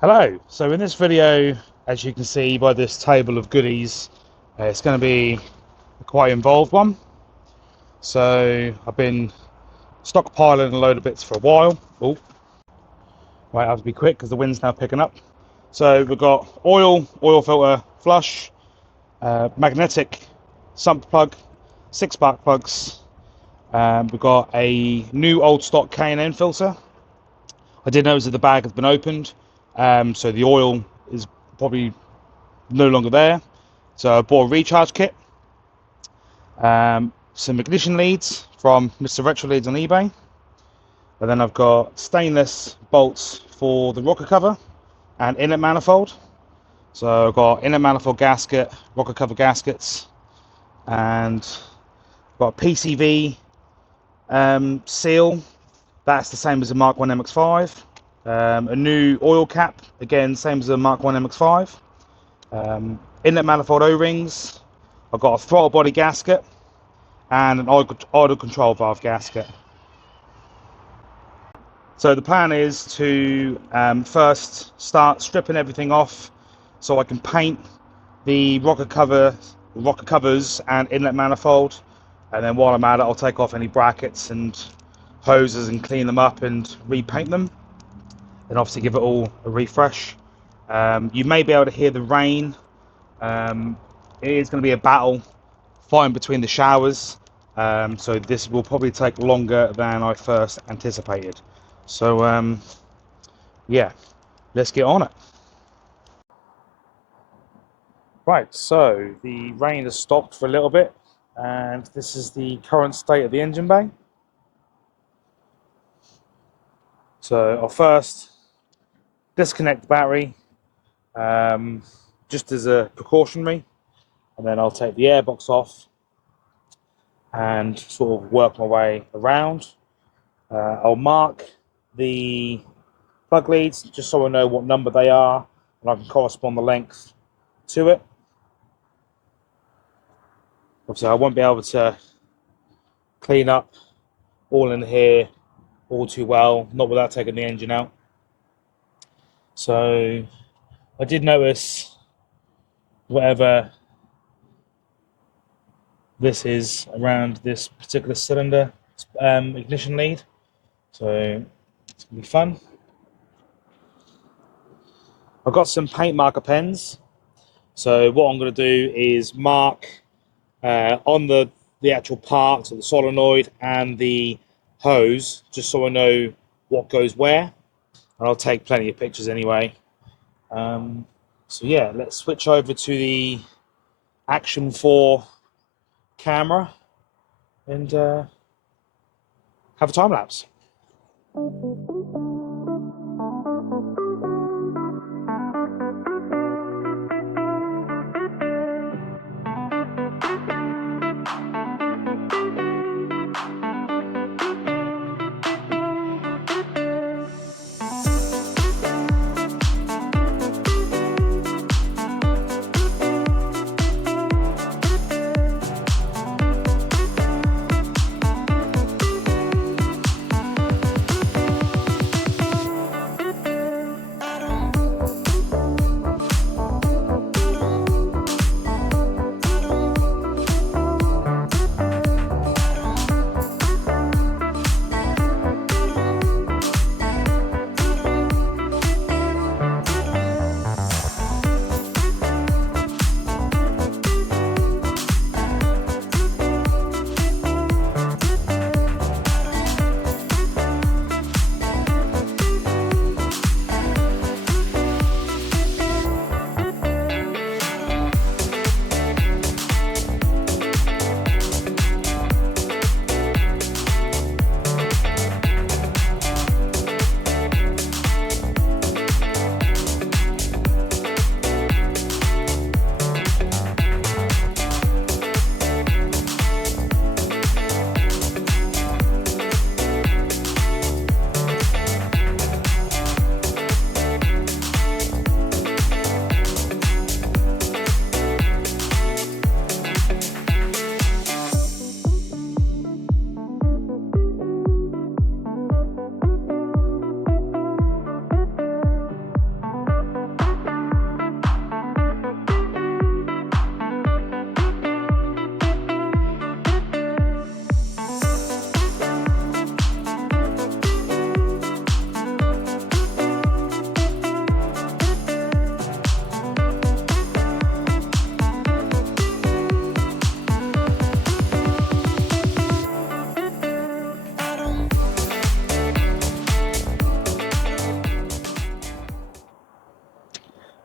Hello, so in this video, as you can see by this table of goodies, it's going to be a quite involved one. So I've been stockpiling a load of bits for a while. Oh, right, I have to be quick because the wind's now picking up. So we've got oil filter flush, magnetic sump plug, 6 spark plugs. We've got a new old stock K&N filter. I did notice that the bag has been opened, so the oil is probably no longer there. So I bought a recharge kit, some ignition leads from Mr. Retro Leads on eBay, and then I've got stainless bolts for the rocker cover and inlet manifold. So I've got inlet manifold gasket, rocker cover gaskets, and got a PCV seal. That's the same as the Mark 1 MX-5. A new oil cap, again same as the Mark 1 MX-5. Inlet manifold O-rings. I've got a throttle body gasket and an idle control valve gasket. So the plan is to first start stripping everything off so I can paint the rocker covers and inlet manifold, and then while I'm at it I'll take off any brackets and hoses and clean them up and repaint them, and obviously give it all a refresh. You may be able to hear the rain. It is going to be a battle fighting between the showers, so this will probably take longer than I first anticipated. So yeah, let's get on it. Right, so the rain has stopped for a little bit, and this is the current state of the engine bay. So I'll first disconnect the battery, just as a precautionary, and then I'll take the airbox off and sort of work my way around. I'll mark the plug leads just so I know what number they are and I can correspond the length to it. Obviously I won't be able to clean up all in here all too well, not without taking the engine out. So I did notice whatever this is around this particular cylinder ignition lead, so it's gonna be fun. I've got some paint marker pens, so what I'm going to do is mark on the actual parts, so the solenoid and the hose, just so I know what goes where, and I'll take plenty of pictures anyway. So yeah, let's switch over to the Action 4 camera and have a time lapse.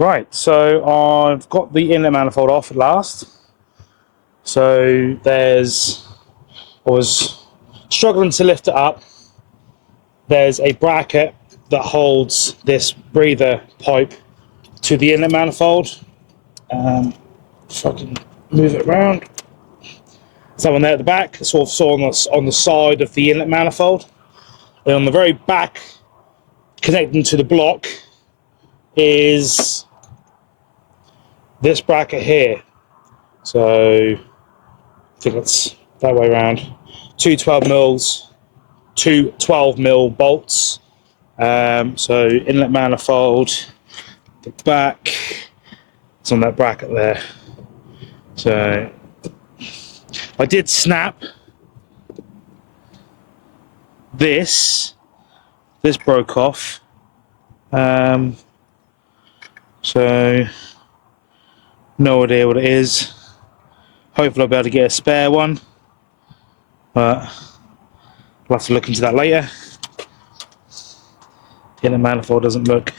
Right, so I've got the inlet manifold off at last. So I was struggling to lift it up. There's a bracket that holds this breather pipe to the inlet manifold. If I can move it around. There's one there at the back, sort of on the side of the inlet manifold. And on the very back, connecting to the block, is this bracket here. So I think it's that way around. Two 12 mils, two 12 mil bolts. So inlet manifold, the back, it's on that bracket there. So I did snap this broke off. So no idea what it is. Hopefully I'll be able to get a spare one, but I'll have to look into that later. The inlet manifold doesn't look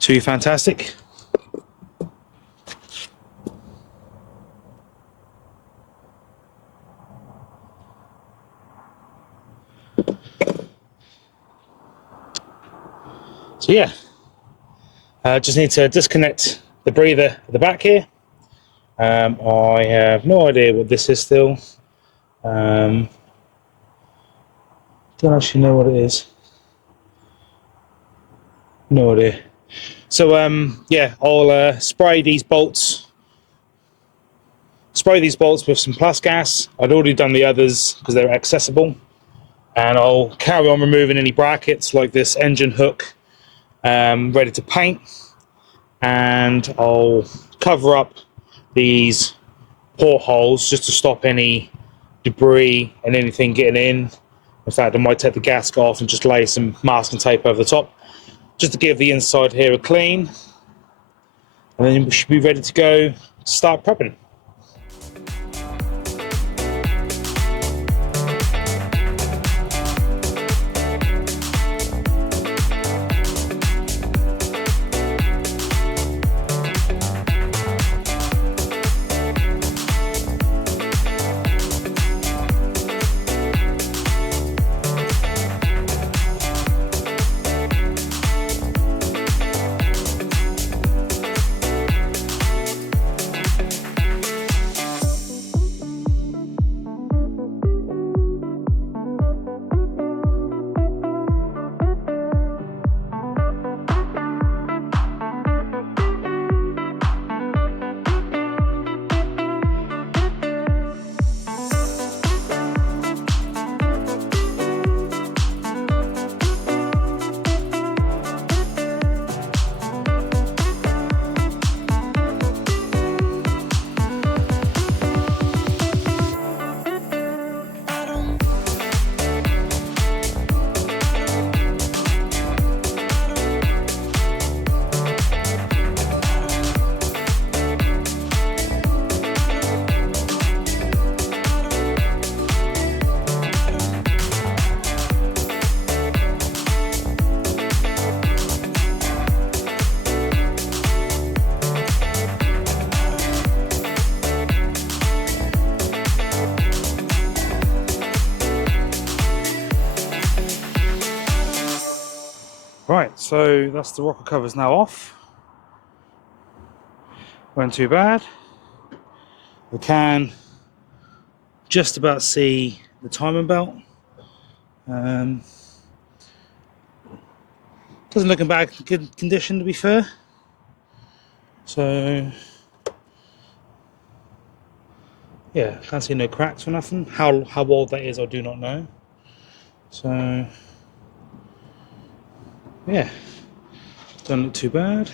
too fantastic. So yeah, just need to disconnect the breather at the back here. I have no idea what this is still. Don't actually know what it is. No idea. So yeah, I'll spray these bolts with some plus gas. I'd already done the others because they're accessible, and I'll carry on removing any brackets like this engine hook, ready to paint, and I'll cover up these portholes just to stop any debris and anything getting in. In fact, I might take the gasket off and just lay some masking tape over the top just to give the inside here a clean, and then we should be ready to go to start prepping. Right, so that's the rocker covers now off. Weren't too bad. We can just about see the timing belt. Doesn't look in bad condition, to be fair. So yeah, can't see no cracks or nothing. How old that is, I do not know. So yeah, don't look too bad.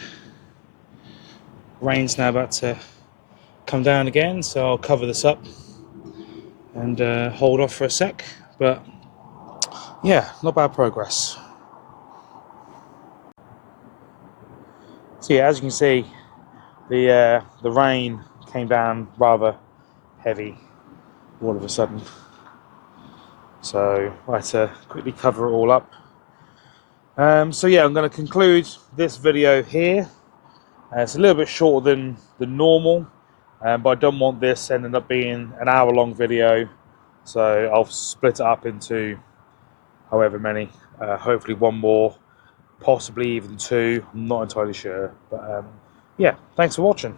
Rain's now about to come down again, so I'll cover this up and hold off for a sec. But yeah, not bad progress. So yeah, as you can see, the rain came down rather heavy all of a sudden. So I had to quickly cover it all up. So yeah, I'm going to conclude this video here. It's a little bit shorter than normal, but I don't want this ending up being an hour-long video, so I'll split it up into however many. Hopefully one more, possibly even two. I'm not entirely sure, but yeah, thanks for watching.